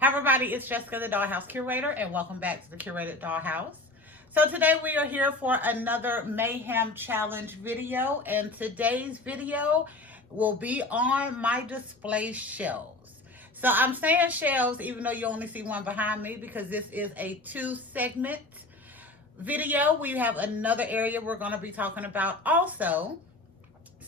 Hi everybody, it's Jessica the Dollhouse Curator and welcome back to the Curated Dollhouse. So today we are here for another Mayhem Challenge video, and today's video will be on my display shelves. So I'm saying shelves even though you only see one behind me because this is a 2-segment video. We have another area we're going to be talking about also.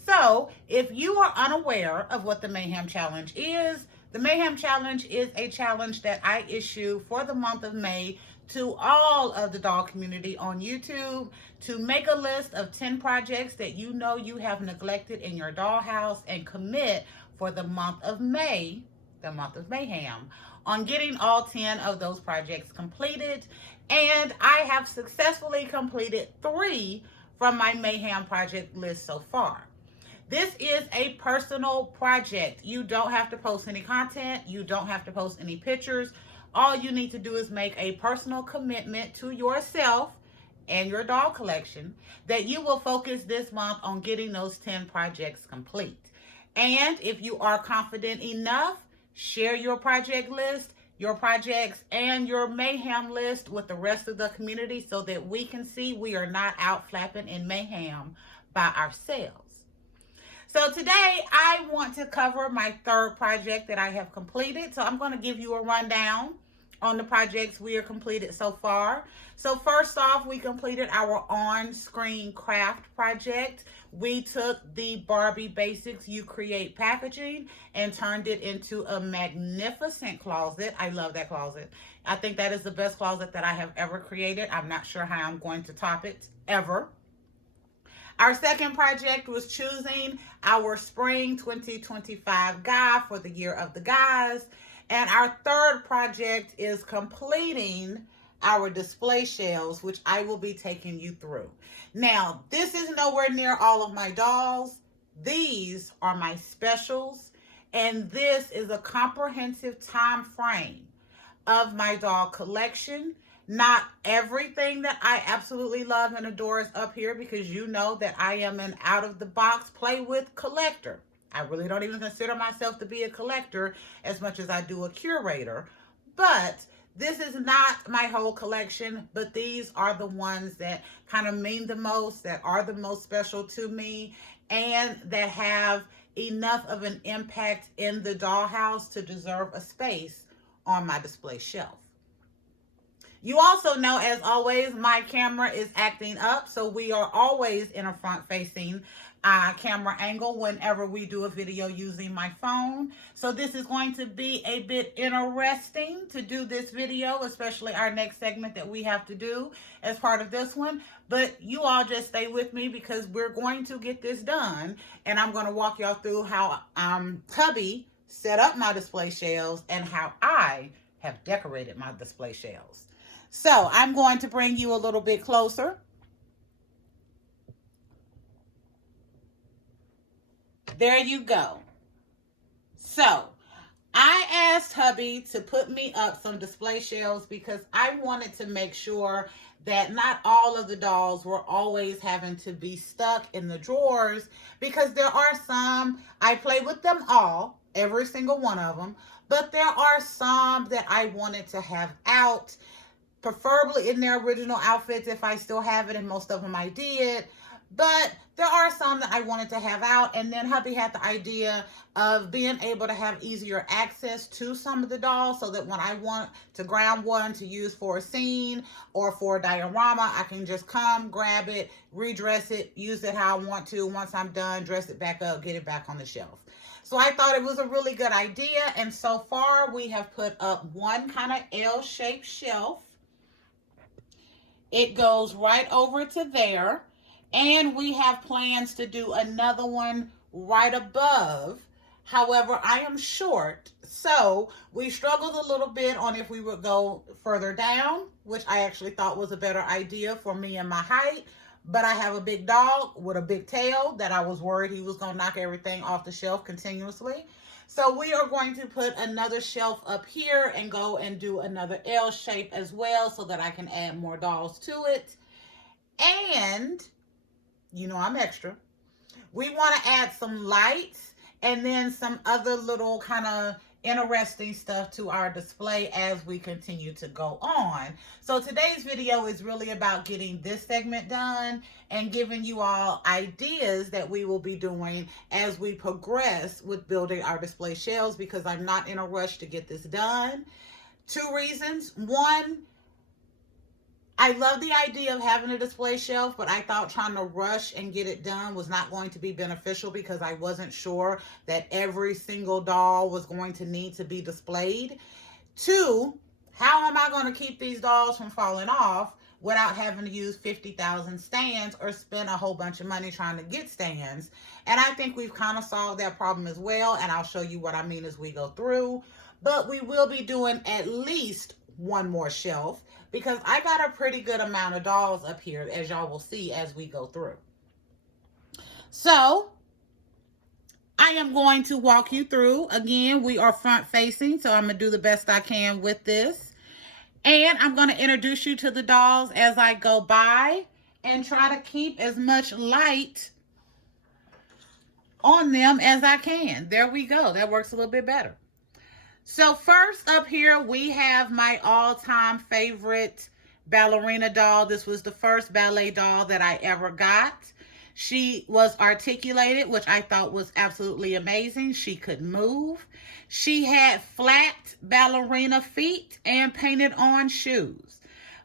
So if you are unaware of what the Mayhem Challenge is, the Mayhem Challenge is a challenge that I issue for the month of May to all of the doll community on YouTube to make a list of 10 projects that you know you have neglected in your dollhouse and commit for the month of May, the month of Mayhem, on getting all 10 of those projects completed. And I have successfully completed 3 from my Mayhem project list so far. This is a personal project. You don't have to post any content. You don't have to post any pictures. All you need to do is make a personal commitment to yourself and your doll collection that you will focus this month on getting those 10 projects complete. And if you are confident enough, share your project list, your projects, and your Mayhem list with the rest of the community so that we can see we are not out flapping in mayhem by ourselves. So today I want to cover my 3rd project that I have completed. So I'm going to give you a rundown on the projects we are completed so far. So first off, we completed our on-screen craft project. We took the Barbie Basics You Create packaging and turned it into a magnificent closet. I love that closet. I think that is the best closet that I have ever created. I'm not sure how I'm going to top it ever. Our second project was choosing our spring 2025 guy for the year of the guys. And our 3rd project is completing our display shelves, which I will be taking you through. Now, this is nowhere near all of my dolls. These are my specials. And this is a comprehensive time frame of my doll collection. Not everything that I absolutely love and adore is up here because you know that I am an out-of-the-box play-with collector. I really don't even consider myself to be a collector as much as I do a curator. But this is not my whole collection, but these are the ones that kind of mean the most, that are the most special to me, and that have enough of an impact in the dollhouse to deserve a space on my display shelf. You also know, as always, my camera is acting up, so we are always in a front-facing camera angle whenever we do a video using my phone. So this is going to be a bit interesting to do this video, especially our next segment that we have to do as part of this one. But you all just stay with me because we're going to get this done, and I'm going to walk y'all through how hubby set up my display shelves and how I have decorated my display shelves. So I'm going to bring you a little bit closer. There you go. So I asked hubby to put me up some display shelves because I wanted to make sure that not all of the dolls were always having to be stuck in the drawers, because there are some, I play with them all, every single one of them, but there are some that I wanted to have out, preferably in their original outfits if I still have it, and most of them I did. But there are some that I wanted to have out, and then hubby had the idea of being able to have easier access to some of the dolls so that when I want to ground one to use for a scene or for a diorama, I can just come, grab it, redress it, use it how I want to. Once I'm done, dress it back up, get it back on the shelf. So I thought it was a really good idea, and so far we have put up one kind of L-shaped shelf. It goes right over to there. And we have plans to do another one right above. However, I am short, so we struggled a little bit on if we would go further down, which I actually thought was a better idea for me and my height. But I have a big dog with a big tail that I was worried he was going to knock everything off the shelf continuously. So we are going to put another shelf up here and go and do another L shape as well so that I can add more dolls to it. And you know I'm extra. We want to add some lights and then some other little kind of interesting stuff to our display as we continue to go on. So today's video is really about getting this segment done and giving you all ideas that we will be doing as we progress with building our display shelves, because I'm not in a rush to get this done. Two reasons. One, I love the idea of having a display shelf, but I thought trying to rush and get it done was not going to be beneficial because I wasn't sure that every single doll was going to need to be displayed. Two, how am I going to keep these dolls from falling off without having to use 50,000 stands or spend a whole bunch of money trying to get stands? And I think we've kind of solved that problem as well, and I'll show you what I mean as we go through. But we will be doing at least one more shelf because I got a pretty good amount of dolls up here, as y'all will see as we go through. So I am going to walk you through. Again, we are front facing, so I'm going to do the best I can with this. And I'm going to introduce you to the dolls as I go by and try to keep as much light on them as I can. There we go. That works a little bit better. So first up here, we have my all-time favorite ballerina doll. This was the first ballet doll that I ever got. She was articulated, which I thought was absolutely amazing. She could move. She had flat ballerina feet and painted on shoes.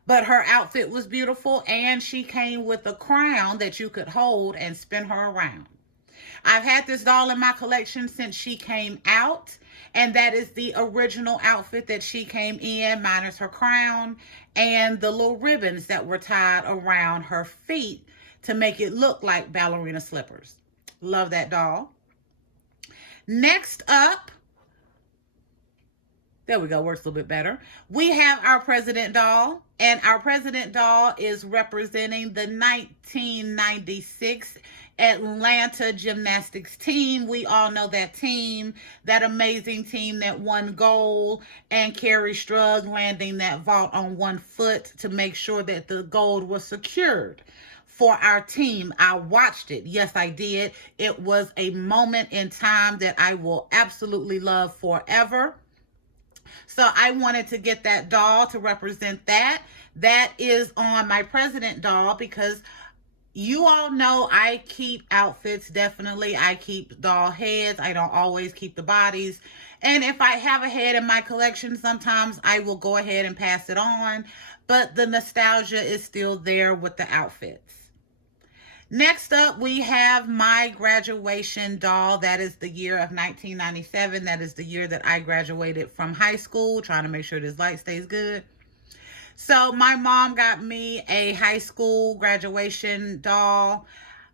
But her outfit was beautiful, and she came with a crown that you could hold and spin her around. I've had this doll in my collection since she came out. And that is the original outfit that she came in, minus her crown and the little ribbons that were tied around her feet to make it look like ballerina slippers. Love that doll. Next up, there we go, works a little bit better. We have our president doll, and our president doll is representing the 1996 Atlanta gymnastics team. We all know that team, that amazing team that won gold, and Carrie Strug landing that vault on one foot to make sure that the gold was secured for our team. I watched it. Yes, I did. It was a moment in time that I will absolutely love forever. So I wanted to get that doll to represent that. That is on my president doll because you all know I keep outfits, definitely. I keep doll heads. I don't always keep the bodies. And if I have a head in my collection, sometimes I will go ahead and pass it on. But the nostalgia is still there with the outfits. Next up, we have my graduation doll. That is the year of 1997. That is the year that I graduated from high school. Trying to make sure this light stays good. So my mom got me a high school graduation doll.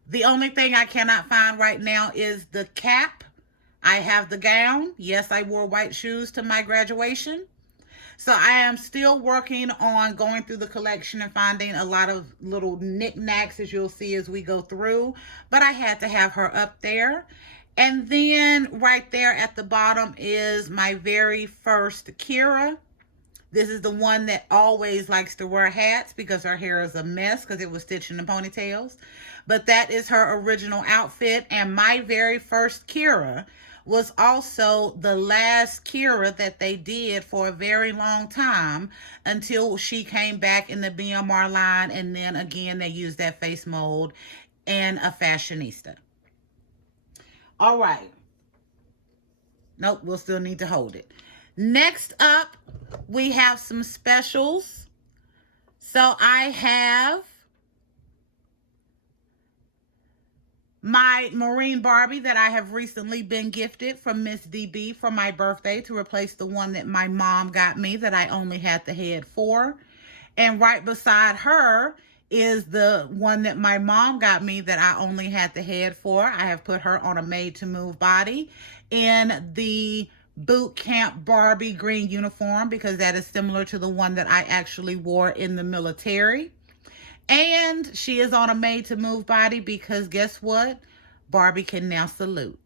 The only thing I cannot find right now is the cap. I have the gown. Yes, I wore white shoes to my graduation. So I am still working on going through the collection and finding a lot of little knickknacks, as you'll see as we go through. But I had to have her up there. And then right there at the bottom is my very first Kira. This is the one that always likes to wear hats because her hair is a mess because it was stitched in the ponytails. But that is her original outfit. And my very first Kira was also the last Kira that they did for a very long time until she came back in the BMR line. And then again, they used that face mold and a fashionista. All right. Nope, we'll still need to hold it. Next up, we have some specials. So I have my Marine Barbie that I have recently been gifted from Miss DB for my birthday to replace the one that my mom got me that I only had the head for. And right beside her is the one that my mom got me that I only had the head for. I have put her on a made-to-move body in the boot camp Barbie green uniform because that is similar to the one that I actually wore in the military. And she is on a made-to-move body because guess what? Barbie can now salute.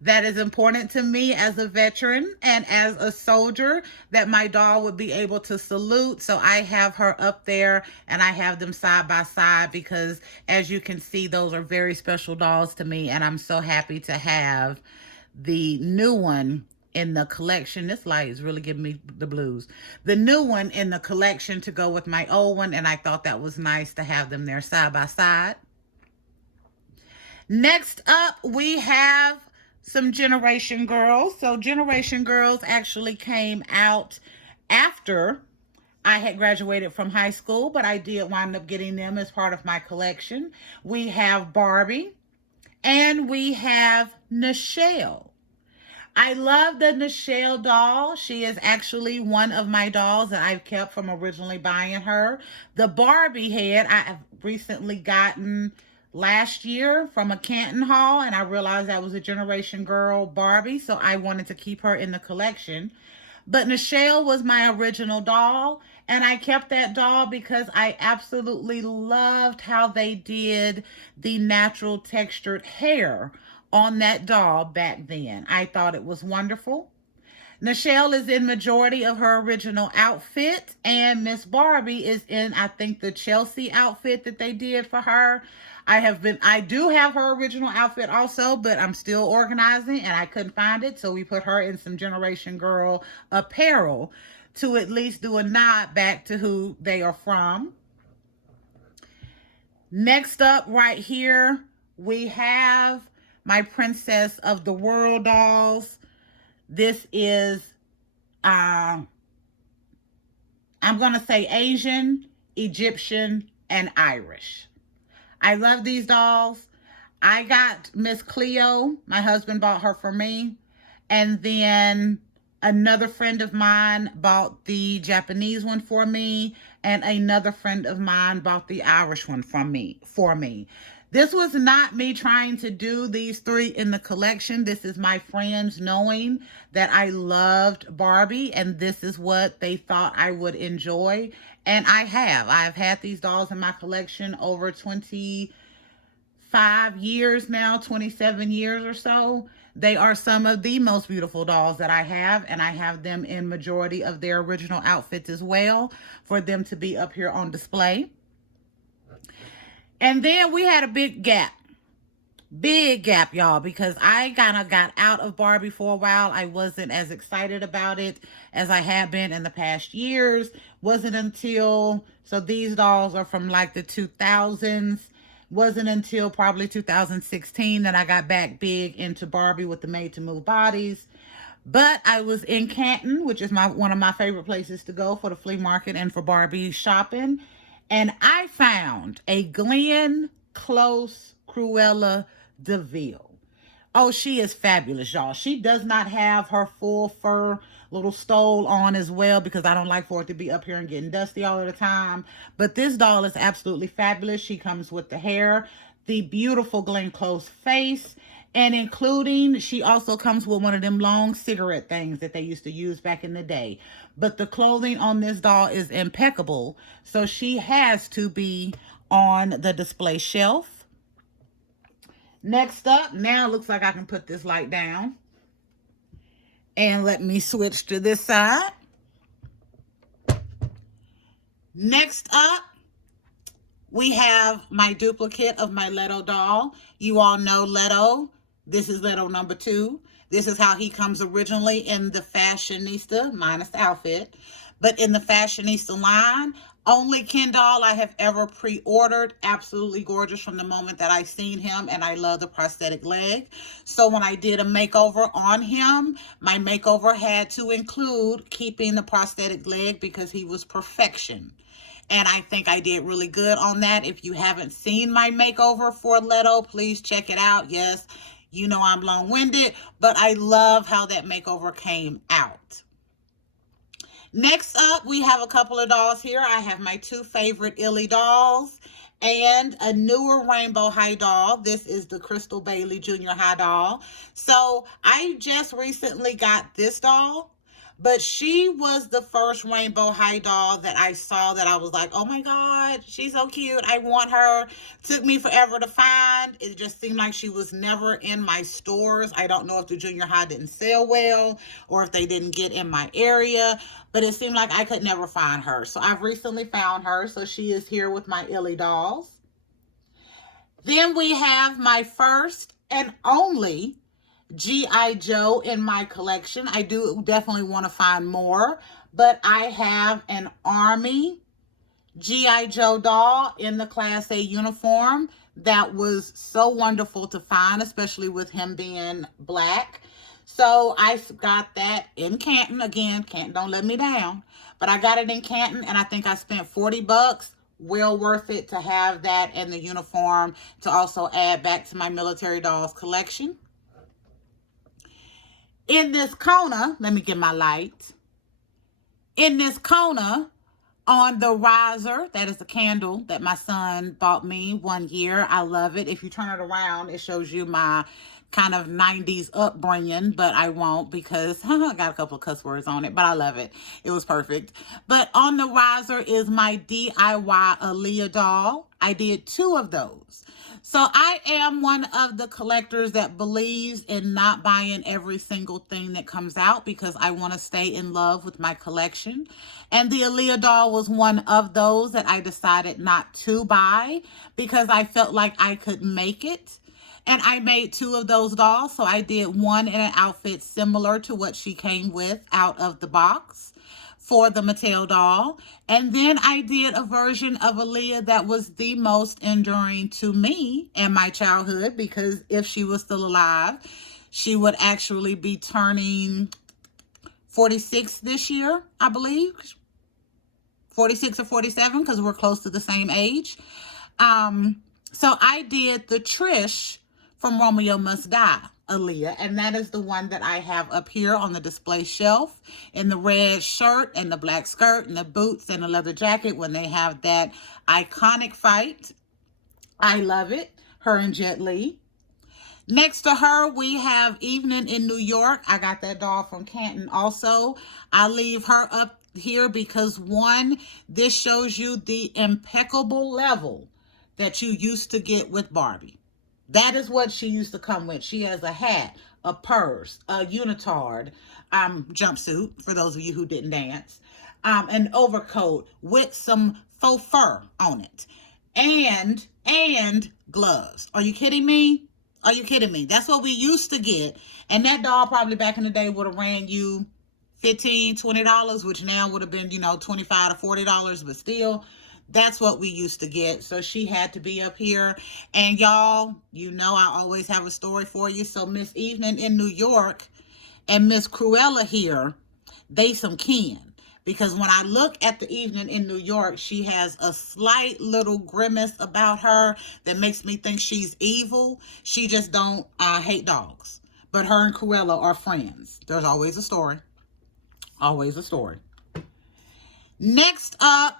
That is important to me as a veteran and as a soldier, that my doll would be able to salute. So I have her up there and I have them side by side because, as you can see, those are very special dolls to me. And I'm so happy to have the new one in the collection. This light is really giving me the blues. The new one in the collection to go with my old one, and I thought that was nice to have them there side by side. Next up, we have some Generation Girls. So Generation Girls actually came out after I had graduated from high school, but I did wind up getting them as part of my collection. We have Barbie and we have Nichelle. I love the Nichelle doll. She is actually one of my dolls that I've kept from originally buying her. The Barbie head I have recently gotten last year from a Canton haul, and I realized that was a Generation Girl Barbie, so I wanted to keep her in the collection. But Nichelle was my original doll, and I kept that doll because I absolutely loved how they did the natural textured hair on that doll back then. I thought it was wonderful. Nichelle is in majority of her original outfit, and Miss Barbie is in, I think, the Chelsea outfit that they did for her. I do have her original outfit also, but I'm still organizing and I couldn't find it. So we put her in some Generation Girl apparel to at least do a nod back to who they are from. Next up right here, we have my Princess of the World dolls. This is, I'm going to say Asian, Egyptian, and Irish. I love these dolls. I got Miss Cleo. My husband bought her for me. And then another friend of mine bought the Japanese one for me. And another friend of mine bought the Irish one for me. This was not me trying to do these three in the collection. This is my friends knowing that I loved Barbie and this is what they thought I would enjoy. And I've had these dolls in my collection over 25 years now, 27 years or so. They are some of the most beautiful dolls that I have, and I have them in majority of their original outfits as well for them to be up here on display. And then we had a big gap, y'all, because I kind of got out of Barbie for a while. I wasn't as excited about it as I had been in the past years. Wasn't until, so these dolls are from like the 2000s. Wasn't until probably 2016 that I got back big into Barbie with the Made to Move bodies. But I was in Canton, which is one of my favorite places to go for the flea market and for Barbie shopping. And I found a Glenn Close Cruella de Vil. Oh, she is fabulous, y'all. She does not have her full fur little stole on as well because I don't like for it to be up here and getting dusty all of the time. But this doll is absolutely fabulous. She comes with the hair, the beautiful Glenn Close face, and including, she also comes with one of them long cigarette things that they used to use back in the day. But the clothing on this doll is impeccable, so she has to be on the display shelf. Next up, now it looks like I can put this light down. And let me switch to this side. Next up, we have my duplicate of my Leto doll. You all know Leto. This is Leto number 2. This is how he comes originally in the Fashionista, minus the outfit. But in the Fashionista line, only Ken doll I have ever pre-ordered. Absolutely gorgeous from the moment that I seen him, and I love the prosthetic leg. So when I did a makeover on him, my makeover had to include keeping the prosthetic leg because he was perfection. And I think I did really good on that. If you haven't seen my makeover for Leto, please check it out. Yes, you know I'm long-winded, but I love how that makeover came out. Next up, we have a couple of dolls here. I have my 2 favorite Illy dolls and a newer Rainbow High doll. This is the Crystal Bailey Junior High doll. So I just recently got this doll, but she was the first Rainbow High doll that I saw that I was like, oh my God, she's so cute. I want her. Took me forever to find. It just seemed like she was never in my stores. I don't know if the Junior High didn't sell well or if they didn't get in my area, but it seemed like I could never find her. So I've recently found her. So she is here with my Illy dolls. Then we have my first and only G.I. Joe in my collection. I do definitely want to find more, but I have an Army G.I. Joe doll in the Class A uniform that was so wonderful to find, especially with him being black. So I got that in Canton. Again, Canton don't let me down. But I got it in Canton, and I think I spent 40 bucks. Well worth it to have that and the uniform to also add back to my military dolls collection. In this corner, let me get my light. In this corner, on the riser, that is a candle that my son bought me one year. I love it. If you turn it around, it shows you my kind of 90s upbringing, but I won't because I got a couple of cuss words on it, but I love it. It was perfect. But on the riser is my DIY Aaliyah doll. I did 2 of those. So I am one of the collectors that believes in not buying every single thing that comes out because I want to stay in love with my collection. And the Aaliyah doll was one of those that I decided not to buy because I felt like I could make it. And I made 2 of those dolls. So I did one in an outfit similar to what she came with out of the box for the Mattel doll. And then I did a version of Aaliyah that was the most enduring to me in my childhood because if she was still alive, she would actually be turning 46 this year, I believe. 46 or 47 because we're close to the same age. So I did the Trish from Romeo Must Die, Aaliyah, and that is the one that I have up here on the display shelf in the red shirt and the black skirt and the boots and the leather jacket when they have that iconic fight. I love it. Her and Jet Li. Next to her, we have Evening in New York. I got that doll from Canton also. I leave her up here because, one, this shows you the impeccable level that you used to get with Barbie. That is what she used to come with. She has a hat, a purse, a unitard jumpsuit, for those of you who didn't dance, an overcoat with some faux fur on it, and gloves. Are you kidding me? Are you kidding me? That's what we used to get. And that doll probably back in the day would have ran you $15, $20, which now would have been, $25 to $40, but still, that's what we used to get. So she had to be up here. And y'all, I always have a story for you. So Miss Evening in New York and Miss Cruella here, they some kin. Because when I look at the Evening in New York, she has a slight little grimace about her that makes me think she's evil. She just don't hate dogs. But her and Cruella are friends. There's always a story. Always a story. Next up,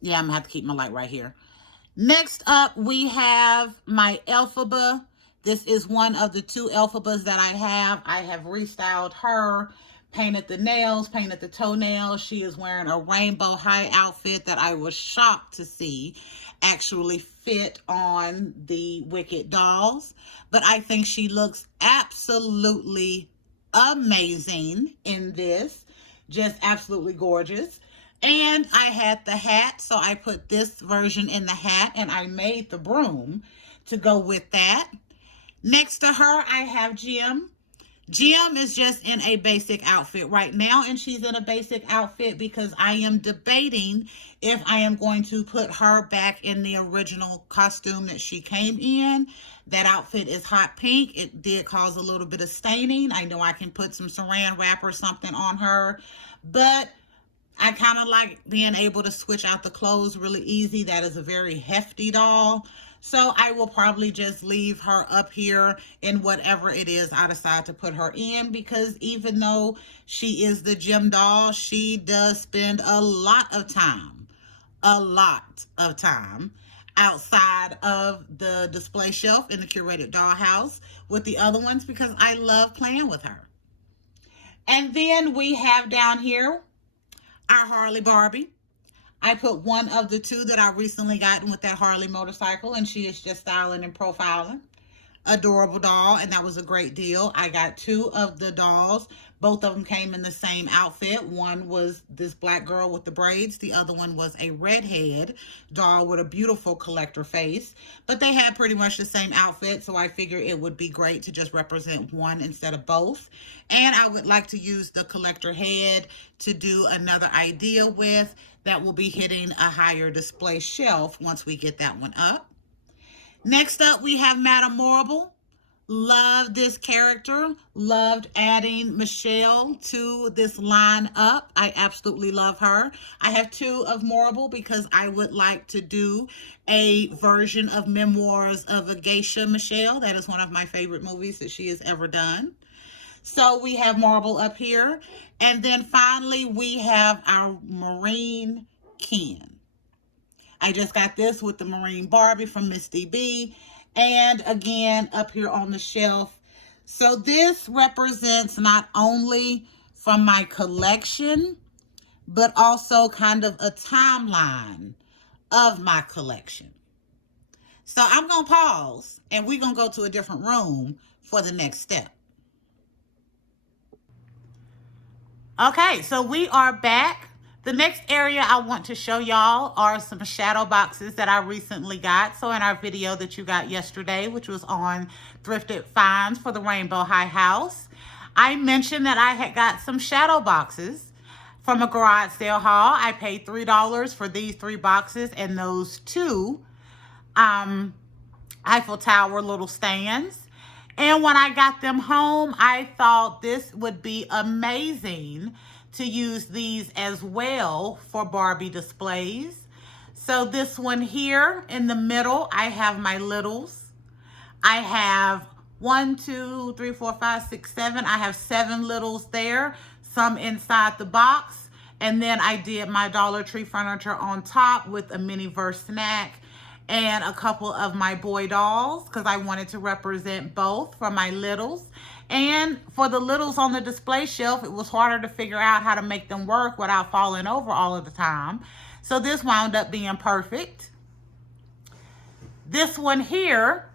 I'm going to have to keep my light right here. Next up, we have my Elphaba. This is one of the 2 Elphabas that I have. I have restyled her, painted the nails, painted the toenails. She is wearing a rainbow high outfit that I was shocked to see actually fit on the Wicked dolls. But I think she looks absolutely amazing in this. Just absolutely gorgeous. And I had the hat, so I put this version in the hat, and I made the broom to go with that. Next to her, I have Jim. Jim is just in a basic outfit right now, and she's in a basic outfit because I am debating if I am going to put her back in the original costume that she came in. That outfit is hot pink. It did cause a little bit of staining. I know I can put some saran wrap or something on her, but I kind of like being able to switch out the clothes really easy. That is a very hefty doll. So I will probably just leave her up here in whatever it is I decide to put her in, because even though she is the Jim doll, she does spend a lot of time outside of the display shelf in the curated dollhouse with the other ones because I love playing with her. And then we have down here our Harley Barbie. I put one of the 2 that I recently gotten with that Harley motorcycle, and she is just styling and profiling. adorable doll, and that was a great deal. I got two of the dolls. Both of them came in the same outfit. One was this black girl with the braids. The other one was a redhead doll with a beautiful collector face. But they had pretty much the same outfit, so I figured it would be great to just represent one instead of both. And I would like to use the collector head to do another idea with that will be hitting a higher display shelf once we get that one up. Next up, we have Madame Morrible. Love this character. Loved adding Michelle to this line up. I absolutely love her. I have two of Morrible because I would like to do a version of Memoirs of a Geisha Michelle. That is one of my favorite movies that she has ever done. So we have Morrible up here. And then finally, we have our Marine Ken. I just got this with the Marine Barbie from Miss DB. And again, up here on the shelf. So this represents not only from my collection, but also kind of a timeline of my collection. So I'm going to pause and we're going to go to a different room for the next step. Okay, so we are back. The next area I want to show y'all are some shadow boxes that I recently got. So in our video that you got yesterday, which was on Thrifted Finds for the Rainbow High House, I mentioned that I had got some shadow boxes from a garage sale haul. I paid $3 for these 3 boxes and those 2 Eiffel Tower little stands. And when I got them home, I thought this would be amazing to use these as well for Barbie displays. So this one here in the middle, I have my littles. I have 1, 2, 3, 4, 5, 6, 7. I have 7 littles there, some inside the box. And then I did my Dollar Tree furniture on top with a mini verse snack and a couple of my boy dolls because I wanted to represent both for my littles. And for the littles on the display shelf, it was harder to figure out how to make them work without falling over all of the time. So this wound up being perfect. This one here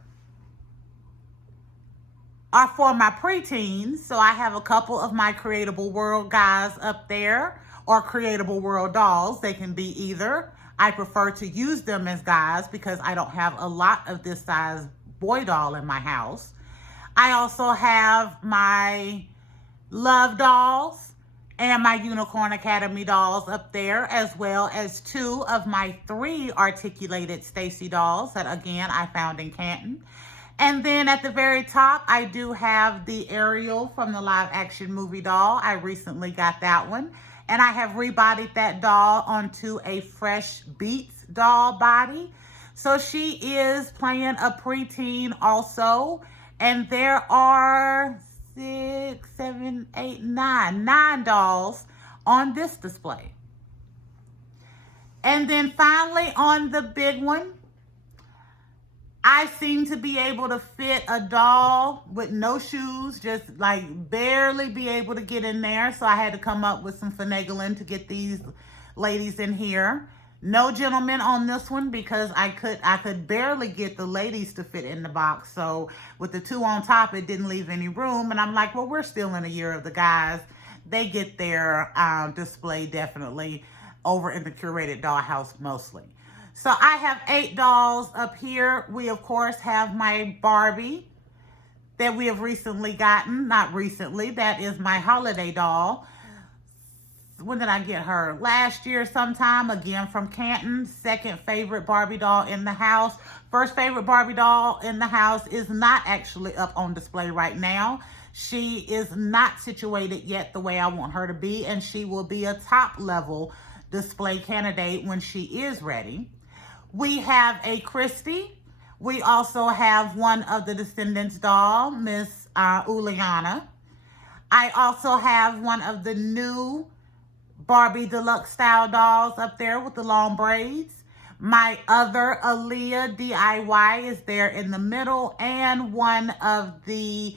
are for my preteens. So I have a couple of my Creatable World guys up there, or Creatable World dolls. They can be either. I prefer to use them as guys because I don't have a lot of this size boy doll in my house. I also have my Love dolls and my Unicorn Academy dolls up there, as well as 2 of my 3 articulated Stacy dolls that, again, I found in Canton. And then at the very top, I do have the Ariel from the live action movie doll. I recently got that one. And I have rebodied that doll onto a Fresh Beats doll body. So she is playing a preteen also. And there are 6, 7, 8, 9 dolls on this display. And then finally on the big one, I seem to be able to fit a doll with no shoes, just like barely be able to get in there. So I had to come up with some finagling to get these ladies in here. No gentlemen on this one because I could barely get the ladies to fit in the box. So with the 2 on top, it didn't leave any room. And I'm like, well, we're still in a year of the guys. They get their display definitely over in the Curated Dollhouse mostly. So I have 8 dolls up here. We, of course, have my Barbie that we have recently gotten. Not recently. That is my holiday doll. When did I get her? Last year sometime, again from Canton. Second favorite Barbie doll in the house. First favorite Barbie doll in the house is not actually up on display right now. She is not situated yet the way I want her to be, and she will be a top level display candidate when she is ready. We have a Christy. We also have one of the Descendants doll, Miss Uliana. I also have one of the new Barbie Deluxe style dolls up there with the long braids. My other Aaliyah DIY is there in the middle, and one of the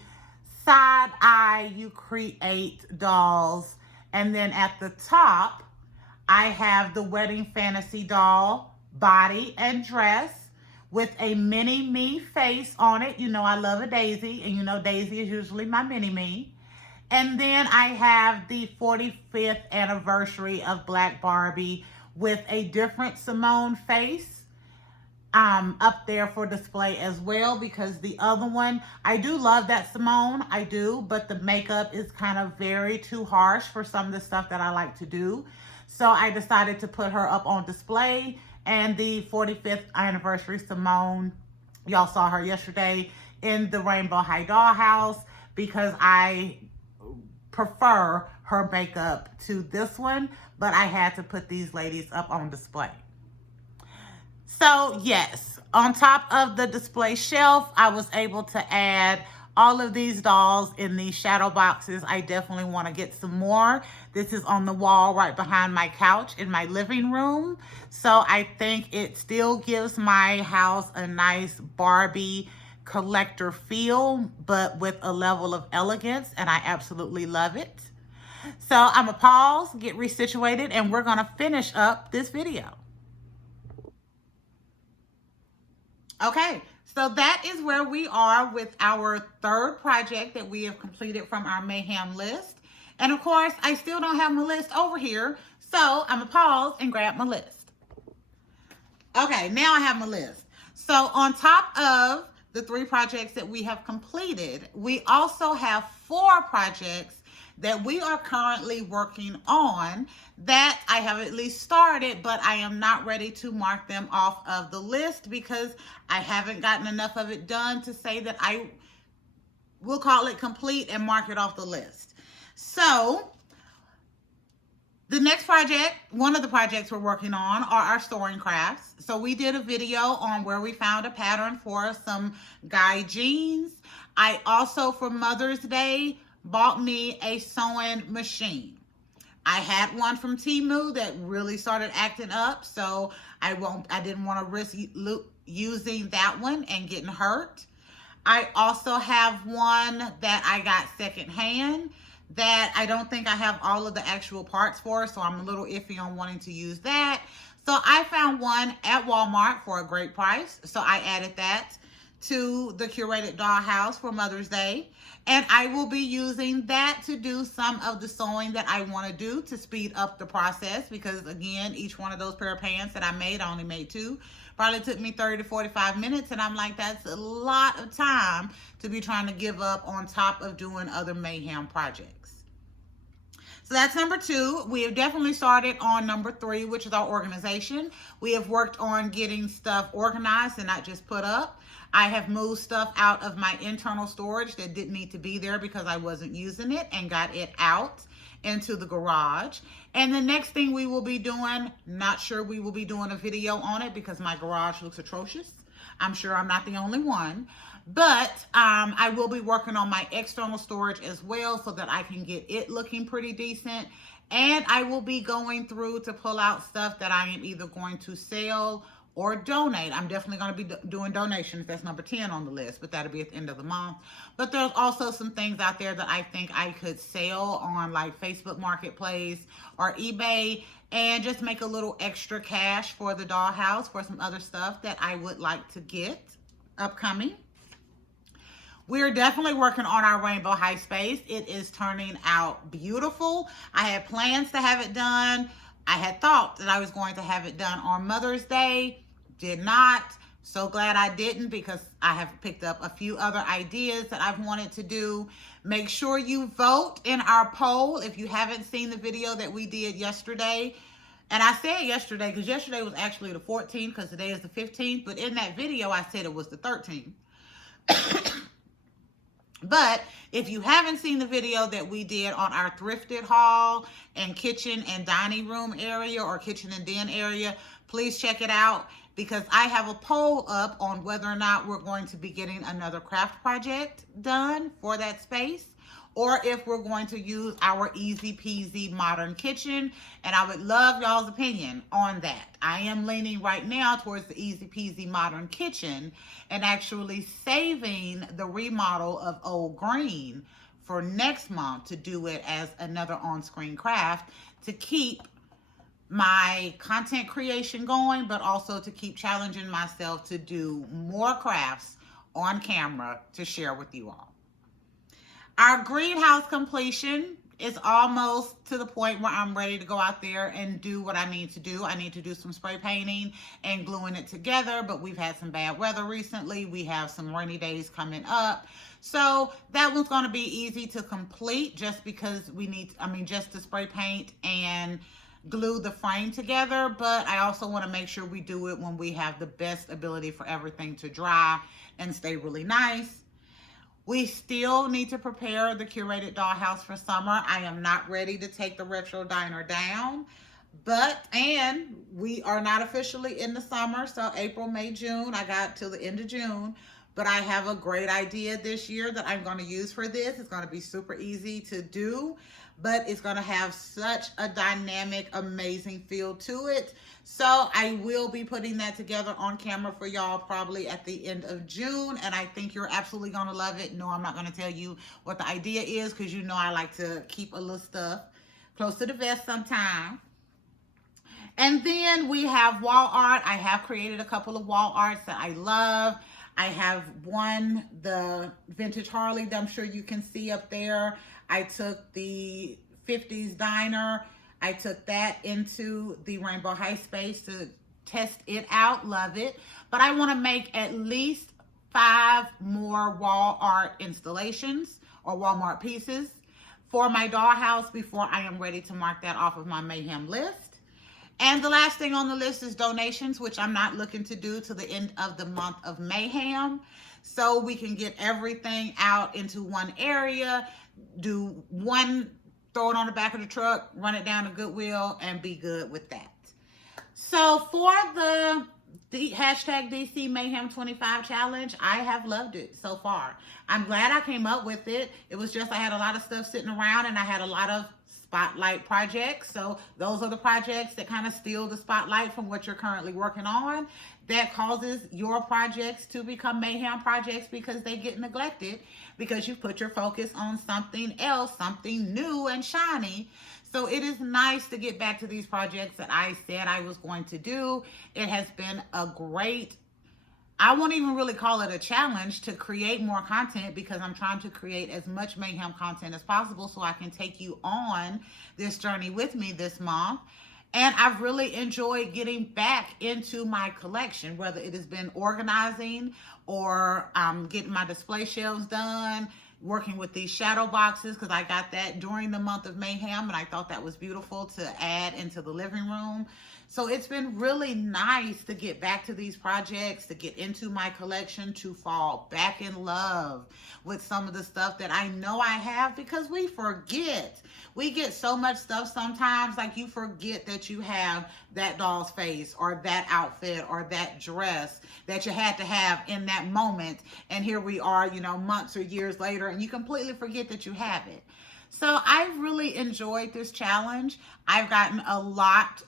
Side Eye You Create dolls. And then at the top, I have the Wedding Fantasy doll body and dress with a mini me face on it. You know I love a daisy, and you know Daisy is usually my mini me. And then I have the 45th anniversary of Black Barbie with a different Simone face up there for display as well, because the other one, I do love that Simone, I do, but the makeup is kind of very too harsh for some of the stuff that I like to do. So I decided to put her up on display. And the 45th anniversary Simone, y'all saw her yesterday in the Rainbow High Dollhouse, because I prefer her makeup to this one, but I had to put these ladies up on display. So yes, on top of the display shelf, I was able to add all of these dolls in these shadow boxes. I definitely want to get some more. This is on the wall right behind my couch in my living room. So I think it still gives my house a nice Barbie collector feel, but with a level of elegance, and I absolutely love it. So I'm gonna pause, get resituated, and we're gonna finish up this video. Okay, so that is where we are with our third project that we have completed from our Mayhem list. And of course, I still don't have my list over here, so I'm gonna pause and grab my list. Okay, now I have my list. So on top of the 3 projects that we have completed, we also have 4 projects that we are currently working on that I have at least started, but I am not ready to mark them off of the list because I haven't gotten enough of it done to say that I will call it complete and mark it off the list. So the next project, one of the projects we're working on, are our sewing crafts. So we did a video on where we found a pattern for some guy jeans. I also, for Mother's Day, bought me a sewing machine. I had one from Temu that really started acting up, so I didn't want to risk using that one and getting hurt. I also have one that I got secondhand that I don't think I have all of the actual parts for, so I'm a little iffy on wanting to use that. So I found one at Walmart for a great price, so I added that to the Curated Dollhouse for Mother's Day. And I will be using that to do some of the sewing that I want to do to speed up the process, because again, each one of those pair of pants that I made, I only made 2. Probably took me 30 to 45 minutes, and I'm like, that's a lot of time to be trying to give up on top of doing other Mayhem projects. So that's number 2. We have definitely started on number 3, which is our organization. We have worked on getting stuff organized and not just put up. I have moved stuff out of my internal storage that didn't need to be there because I wasn't using it, and got it out into the garage. And the next thing we will be doing, not sure we will be doing a video on it because my garage looks atrocious. I'm sure I'm not the only one. But I will be working on my external storage as well so that I can get it looking pretty decent. And I will be going through to pull out stuff that I am either going to sell or donate. I'm definitely going to be doing donations. That's number 10 on the list, but that'll be at the end of the month. But there's also some things out there that I think I could sell on like Facebook Marketplace or eBay and just make a little extra cash for the dollhouse for some other stuff that I would like to get upcoming. We're definitely working on our Rainbow High space. It is turning out beautiful. I had plans to have it done. I had thought that I was going to have it done on Mother's Day. Did not. So glad I didn't, because I have picked up a few other ideas that I've wanted to do. Make sure you vote in our poll if you haven't seen the video that we did yesterday. And I said yesterday because yesterday was actually the 14th because today is the 15th. But in that video, I said it was the 13th. But if you haven't seen the video that we did on our thrifted haul and kitchen and dining room area or kitchen and den area, please check it out, because I have a poll up on whether or not we're going to be getting another craft project done for that space, or if we're going to use our easy peasy modern kitchen. And I would love y'all's opinion on that. I am leaning right now towards the easy peasy modern kitchen and actually saving the remodel of Old Green for next month to do it as another on-screen craft to keep my content creation going, but also to keep challenging myself to do more crafts on camera to share with you all. Our greenhouse completion is almost to the point where I'm ready to go out there and do what I need to do. I need to do some spray painting and gluing it together, but we've had some bad weather recently. We have some rainy days coming up. So that one's going to be easy to complete just because we need, just to spray paint and glue the frame together. But I also want to make sure we do it when we have the best ability for everything to dry and stay really nice. We still need to prepare the curated dollhouse for summer. I am not ready to take the retro diner down, and we are not officially in the summer. So April, May, June, I got till the end of June, but I have a great idea this year that I'm going to use for this. It's going to be super easy to do, but it's going to have such a dynamic, amazing feel to it. So I will be putting that together on camera for y'all probably at the end of June, and I think you're absolutely going to love it. No, I'm not going to tell you what the idea is because you know I like to keep a little stuff close to the vest sometimes. And then we have wall art. I have created a couple of wall arts that I love. I have one, the vintage Harley that I'm sure you can see up there. I took the 50s diner. I took that into the Rainbow High Space to test it out. Love it. But I want to make at least 5 more wall art installations or Walmart pieces for my dollhouse before I am ready to mark that off of my Mayhem list. And the last thing on the list is donations, which I'm not looking to do till the end of the month of Mayhem. So we can get everything out into one area, do one, throw it on the back of the truck, run it down to Goodwill, and be good with that. So for the hashtag DC Mayhem 25 challenge, I have loved it so far. I'm glad I came up with it. It was just I had a lot of stuff sitting around and I had a lot of spotlight projects. So those are the projects that kind of steal the spotlight from what you're currently working on. That causes your projects to become Mayhem projects because they get neglected because you put your focus on something else, something new and shiny. So it is nice to get back to these projects that I said I was going to do. It has been a great, I won't even really call it a challenge to create more content because I'm trying to create as much Mayhem content as possible so I can take you on this journey with me this month. And I've really enjoyed getting back into my collection, whether it has been organizing or getting my display shelves done, working with these shadow boxes because I got that during the month of Mayhem and I thought that was beautiful to add into the living room. So it's been really nice to get back to these projects, to get into my collection, to fall back in love with some of the stuff that I know I have because we forget. We get so much stuff sometimes, like you forget that you have that doll's face or that outfit or that dress that you had to have in that moment. And here we are, you know, months or years later, and you completely forget that you have it. So I've really enjoyed this challenge. I've gotten a lot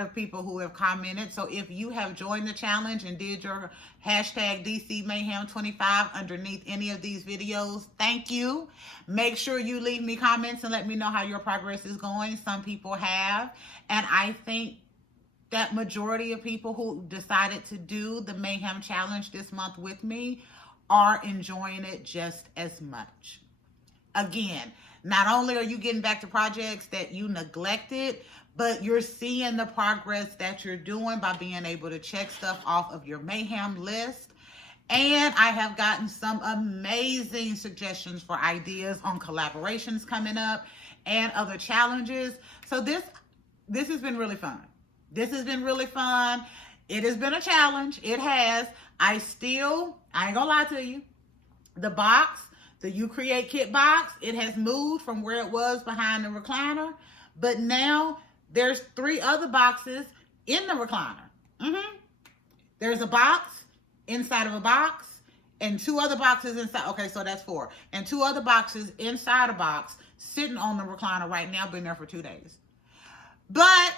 of people who have commented. So if you have joined the challenge and did your hashtag DC Mayhem 25 underneath any of these videos, thank you. Make sure you leave me comments and let me know how your progress is going. Some people have, and I think that majority of people who decided to do the Mayhem challenge this month with me are enjoying it just as much. Again, not only are you getting back to projects that you neglected, but you're seeing the progress that you're doing by being able to check stuff off of your Mayhem list. And I have gotten some amazing suggestions for ideas on collaborations coming up and other challenges. So this has been really fun. This has been really fun. It has been a challenge. It has. I ain't gonna lie to you. The box, the You Create Kit box, it has moved from where it was behind the recliner, but now there's 3 other boxes in the recliner. There's a box inside of a box and 2 other boxes inside. Okay, so that's 4. And 2 other boxes inside a box sitting on the recliner right now, been there for 2 days. But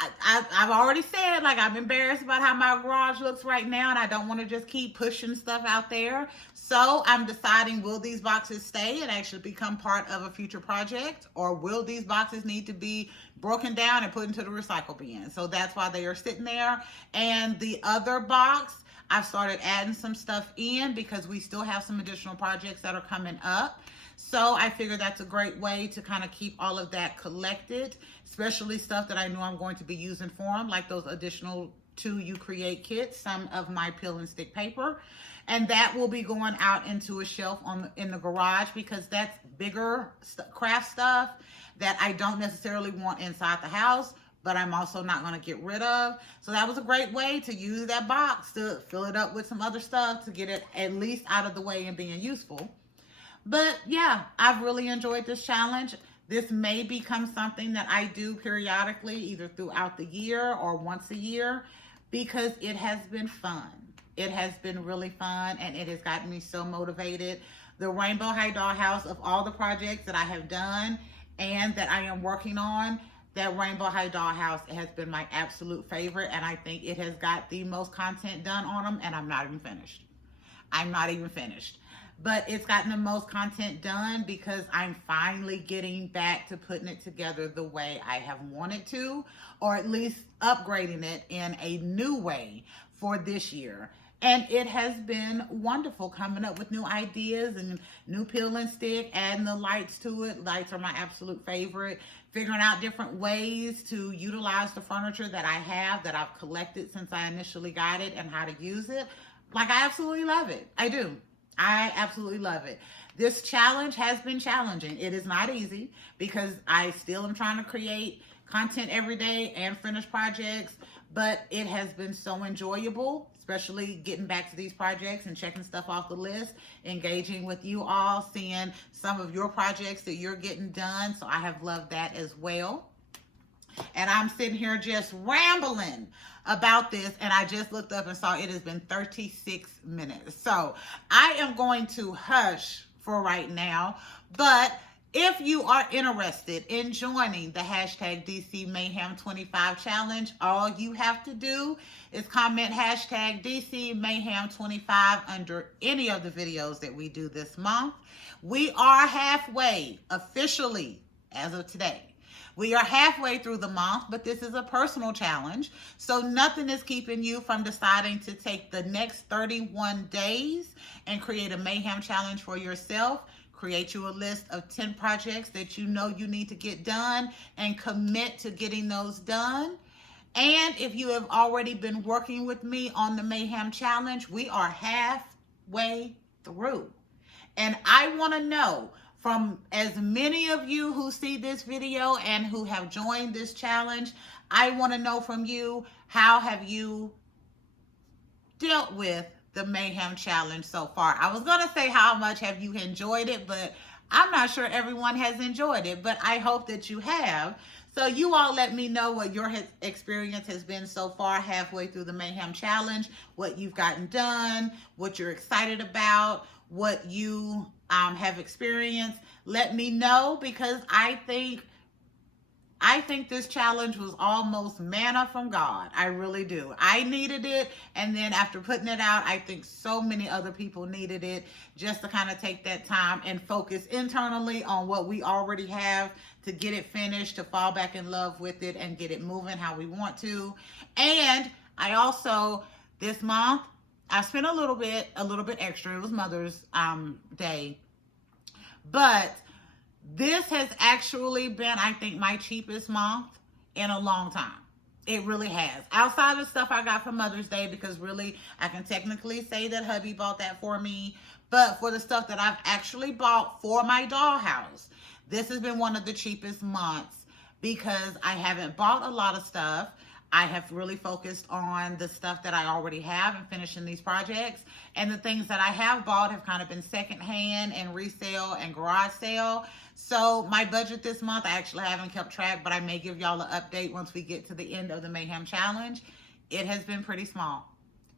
I've already said, like, I'm embarrassed about how my garage looks right now, and I don't want to just keep pushing stuff out there. So I'm deciding, will these boxes stay and actually become part of a future project, or will these boxes need to be broken down and put into the recycle bin? So that's why they are sitting there. And the other box, I've started adding some stuff in because we still have some additional projects that are coming up. So I figure that's a great way to kind of keep all of that collected, especially stuff that I know I'm going to be using for them, like those additional 2 You Create kits, some of my peel and stick paper. And that will be going out into a shelf in the garage, because that's bigger craft stuff that I don't necessarily want inside the house, but I'm also not going to get rid of. So that was a great way to use that box to fill it up with some other stuff to get it at least out of the way and being useful. But yeah, I've really enjoyed this challenge. This may become something that I do periodically, either throughout the year or once a year, because it has been fun. It has been really fun, and it has gotten me so motivated. The Rainbow High Dollhouse, of all the projects that I have done and that I am working on, that Rainbow High Dollhouse has been my absolute favorite, and I think it has got the most content done on them, and I'm not even finished. I'm not even finished. But it's gotten the most content done because I'm finally getting back to putting it together the way I have wanted to, or at least upgrading it in a new way for this year. And it has been wonderful coming up with new ideas and new peel and stick, adding the lights to it. Lights are my absolute favorite. Figuring out different ways to utilize the furniture that I have, that I've collected since I initially got it, and how to use it. Like, I absolutely love it. I do. I absolutely love it. This challenge has been challenging. It is not easy because I still am trying to create content every day and finish projects, but it has been so enjoyable, especially getting back to these projects and checking stuff off the list, engaging with you all, seeing some of your projects that you're getting done. So I have loved that as well. And I'm sitting here just rambling about this, and I just looked up and saw it has been 36 minutes. So I am going to hush for right now, but if you are interested in joining the hashtag DC Mayhem 25 challenge, all you have to do is comment hashtag DC Mayhem 25 under any of the videos that we do this month. We are halfway officially as of today. We are halfway through the month, but this is a personal challenge. So nothing is keeping you from deciding to take the next 31 days and create a Mayhem challenge for yourself. Create you a list of 10 projects that you know you need to get done and commit to getting those done. And if you have already been working with me on the Mayhem challenge, we are halfway through. And I want to know, from as many of you who see this video and who have joined this challenge, I want to know from you, how have you dealt with the Mayhem challenge so far? I was going to say how much have you enjoyed it, but I'm not sure everyone has enjoyed it, but I hope that you have. So you all let me know what your experience has been so far halfway through the Mayhem challenge, what you've gotten done, what you're excited about, what you have experienced. Let me know, because I think this challenge was almost manna from God. I really do. I needed it, and then after putting it out, I think so many other people needed it, just to kind of take that time and focus internally on what we already have, to get it finished, to fall back in love with it and get it moving how we want to. And I also, this month, I spent a little bit extra. It was Mother's Day. But this has actually been, I think, my cheapest month in a long time. It really has. Outside of stuff I got for Mother's Day, because really, I can technically say that hubby bought that for me. But for the stuff that I've actually bought for my dollhouse, this has been one of the cheapest months, because I haven't bought a lot of stuff. I have really focused on the stuff that I already have and finishing these projects. And the things that I have bought have kind of been secondhand and resale and garage sale. So my budget this month, I actually haven't kept track, but I may give y'all an update once we get to the end of the Mayhem challenge. It has been pretty small.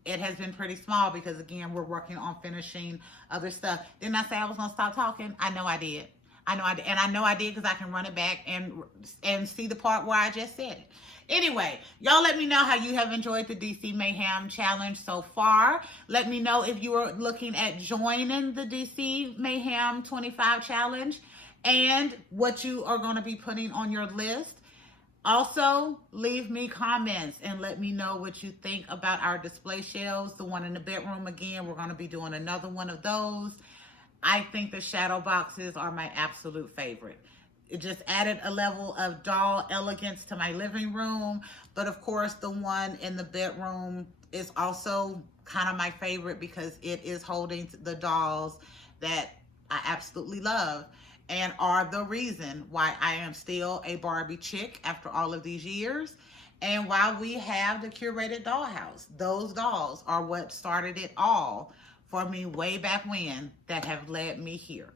It has been pretty small because, again, we're working on finishing other stuff. Didn't I say I was going to stop talking? I know I did. I know I did, and I know I did because I can run it back and see the part where I just said it. Anyway, y'all let me know how you have enjoyed the DC Mayhem Challenge so far. Let me know if you are looking at joining the DC Mayhem 25 Challenge and what you are going to be putting on your list. Also, leave me comments and let me know what you think about our display shelves. The one in the bedroom, again, we're going to be doing another one of those. I think the shadow boxes are my absolute favorite. It just added a level of doll elegance to my living room. But of course, the one in the bedroom is also kind of my favorite because it is holding the dolls that I absolutely love and are the reason why I am still a Barbie chick after all of these years. And while we have the curated dollhouse, those dolls are what started it all for me way back when that have led me here.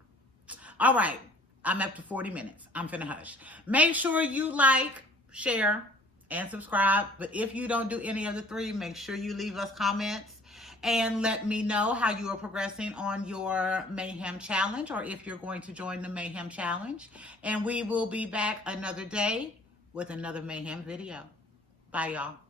All right, I'm up to 40 minutes. I'm finna hush. Make sure you like, share, and subscribe. But if you don't do any of the three, make sure you leave us comments and let me know how you are progressing on your Mayhem Challenge or if you're going to join the Mayhem Challenge. And we will be back another day with another Mayhem video. Bye, y'all.